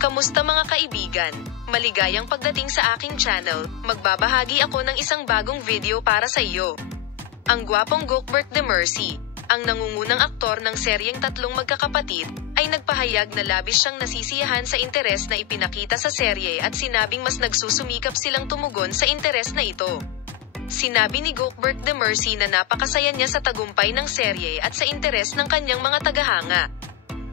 Kamusta mga kaibigan? Maligayang pagdating sa aking channel, magbabahagi ako ng isang bagong video para sa iyo. Ang gwapong Gokbert Demercy, ang nangungunang aktor ng seryeng Tatlong Magkakapatid, ay nagpahayag na labis siyang nasisiyahan sa interes na ipinakita sa serye at sinabing mas nagsusumikap silang tumugon sa interes na ito. Sinabi ni Gokbert Demercy na napakasaya niya sa tagumpay ng serye at sa interes ng kanyang mga tagahanga.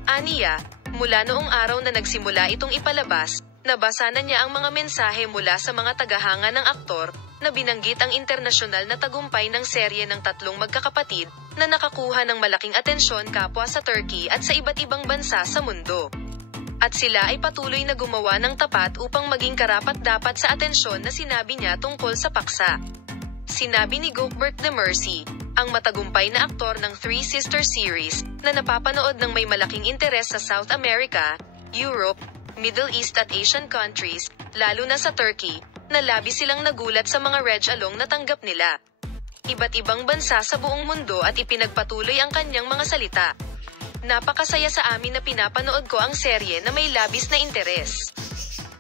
Aniya, mula noong araw na nagsimula itong ipalabas, nabasa na niya ang mga mensahe mula sa mga tagahanga ng aktor, na binanggit ang internasyonal na tagumpay ng serye ng Tatlong Magkakapatid, na nakakuha ng malaking atensyon kapwa sa Turkey at sa iba't ibang bansa sa mundo. At sila ay patuloy na gumawa ng tapat upang maging karapat-dapat sa atensyon na sinabi niya tungkol sa paksa. Sinabi ni Gokbert Demercy, ang matagumpay na aktor ng Three Sisters series, na napapanood ng may malaking interes sa South America, Europe, Middle East at Asian countries, lalo na sa Turkey, na labis silang nagulat sa mga Regalong natanggap nila. Iba't ibang bansa sa buong mundo at ipinagpatuloy ang kanyang mga salita. Napakasaya sa amin na pinapanood ko ang serye na may labis na interes.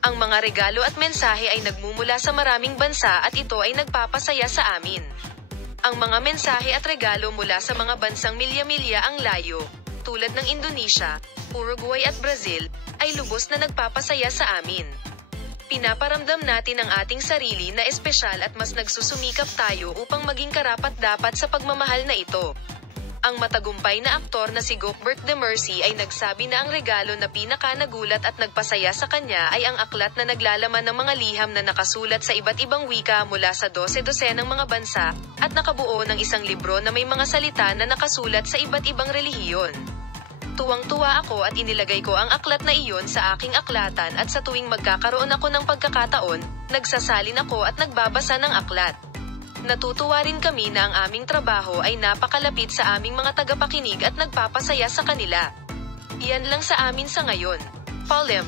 Ang mga regalo at mensahe ay nagmumula sa maraming bansa at ito ay nagpapasaya sa amin. Ang mga mensahe at regalo mula sa mga bansang milya-milya ang layo, tulad ng Indonesia, Uruguay at Brazil, ay lubos na nagpapasaya sa amin. Pinaparamdam natin ang ating sarili na espesyal at mas nagsusumikap tayo upang maging karapat-dapat sa pagmamahal na ito. Ang matagumpay na aktor na si Gokbert Demercy ay nagsabi na ang regalo na pinaka-nagulat at nagpasaya sa kanya ay ang aklat na naglalaman ng mga liham na nakasulat sa iba't ibang wika mula sa 12-dosenang mga bansa, at nakabuo ng isang libro na may mga salita na nakasulat sa iba't ibang relihiyon. Tuwang-tuwa ako at inilagay ko ang aklat na iyon sa aking aklatan at sa tuwing magkakaroon ako ng pagkakataon, nagsasalin ako at nagbabasa ng aklat. Natutuwa rin kami na ang aming trabaho ay napakalapit sa aming mga tagapakinig at nagpapasaya sa kanila. Iyan lang sa amin sa ngayon. Paulem.